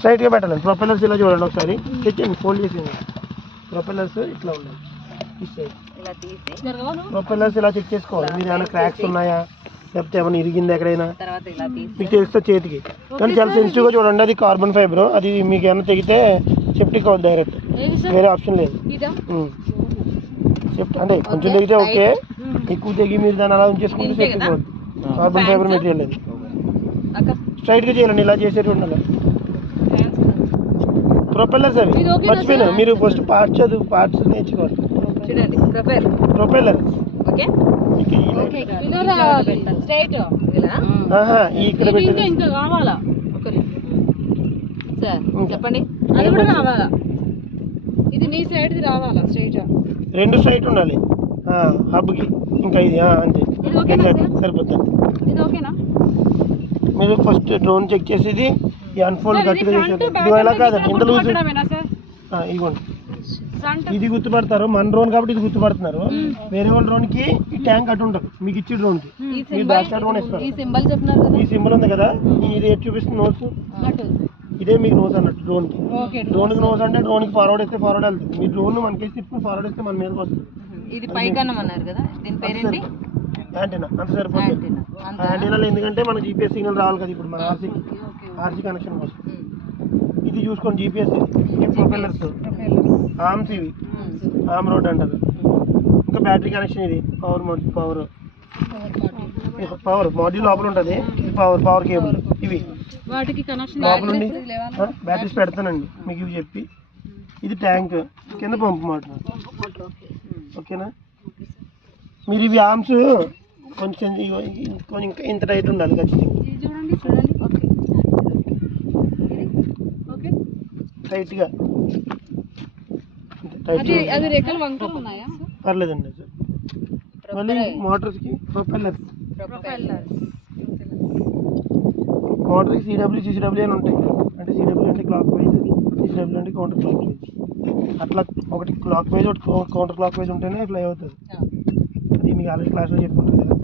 స్ట్రైట్గా పెట్టాలండి. ప్రొపెల్లర్స్ ఇలా చూడండి ఒకసారి, తెచ్చండి ఫోల్డ్ చేసేయండి. ప్రొపెల్లర్స్ ఇట్లా ఉండాలి. ప్రొపెల్లర్స్ ఇలా చెక్ చేసుకోవాలి, మీరు ఏమైనా క్రాక్స్ ఉన్నాయా లేకపోతే ఏమైనా ఇరిగింది ఎక్కడైనా మీకు తెలుస్తుంది చేతికి. కానీ చాలా సెన్సిటివ్గా చూడండి, అది కార్బన్ ఫైబర్, అది మీకు ఏమైనా తెగితే సెప్టిక్ అవుతుంది డైరెక్ట్, వేరే ఆప్షన్ లేదు. అంటే కొంచెం తెగితే ఓకే, ఎక్కువ తెగి మీరు దాన్ని అలా ఉంచేసుకుంటే సెప్టిక్ అవుతుంది. కార్బన్ ఫైబర్ మెటీరియల్ అది. స్ట్రైట్గా చేయాలండి, ఇలా చేసేది ఉండాలి. ప్రొపెల్లర్స్ అవి మర్చిపోయినా, మీరు ఫస్ట్ పార్ట్స్ నేర్చుకోవాలి. ప్రొపెల్లర్స్ ఇక్కడ చెప్పండి. అది కూడా రావాలా? ఇది నీ సైడ్ రావాలా? స్ట్రైట్ రెండు స్ట్రైట్ ఉండాలి హబ్కి. ఇంకా ఇది అంతే సరిపోతుంది. ఇది ఓకేనా? మీరు ఫస్ట్ డ్రోన్ చెక్ చేసేది ఈ అన్ఫోల్డ్ గట్టిగా చేసేది. ఇది ఎలా కాదండి, ఇంత లూజ్ ఇదిగోండి, ఇది గుర్తుపడతారు. మన డ్రోన్ కాబట్టి ఇది గుర్తుపడుతున్నారు. వేరే వాళ్ళ డ్రోన్ కి ఈ ట్యాంక్ అటు ఉంటుంది, మీకు ఇచ్చి డ్రోన్ కి మీరు బ్యాక్ సైడ్ డ్రోన్ ఇస్తారు. ఈ సింబల్ ఉంది కదా, ఇది ఎటు చూపిస్తుంది నోట్స్, ఇదే మీకు నోస్ అన్నట్టు డ్రోన్ కి. డ్రోన్ కి నోస్ అంటే డ్రోన్ కి ఫార్వర్డ్ ఇస్తే ఫార్వర్డ్ వెళ్తుంది, మీ డ్రోన్ మనకేసి తిప్పుకుని ఫార్వర్డ్ ఇస్తే మన మీదకి వస్తుంది. ఇది పైకన్నం అన్నారు కదా, దీని పేరేంటి? యాంటీనా. అంత సరిపోతుంది యాంటీనాలో, ఎందుకంటే మనకి జీపీఎస్ సిగ్నల్ రావాలి కదా ఇప్పుడు మన ఆర్సీ కనెక్షన్ కోసం. ఇది చూసుకోండి జీపీఎస్, ఇది ప్రొపెల్లర్స్, ఆర్మ్స్, ఇవి ఆర్మ్ రోడ్ అంటారు. ఇంకా బ్యాటరీ కనెక్షన్, ఇది పవర్ మాడ్యూల్ లోపల ఉంటుంది, ఇది పవర్ కేబుల్. ఇవి వాటికి కనెక్షన్ లోపల ఉండి బ్యాటరీస్ పెడతానండి మీకు ఇవి చెప్పి. ఇది ట్యాంక్ కింద పంపు మోటార్, ఓకేనా? మీరు ఇవి ఆర్మ్స్ కొంచెం ఇంకా ఇంత టైట్ ఉండాలి ఖచ్చితంగా, టైట్గా. పర్లేదండి సార్. మళ్ళీ మోటార్స్కి ప్రొపెల్లర్స్, మోటార్కి సిడబ్ల్యూ సిసిడబ్ల్యూ అని ఉంటాయి. అంటే సిడబ్ల్యూ అంటే క్లాక్ వైజ్, సిసిడబ్ల్యూ అంటే కౌంటర్ క్లాక్ వైజ్. అట్లా ఒకటి క్లాక్ వైజ్ ఒకటి కౌంటర్ క్లాక్ వైజ్ ఉంటేనే ఫ్లై అవుతుంది. అది మీకు ఆల్రెడీ క్లాస్లో చెప్పుకుంటారు కదా.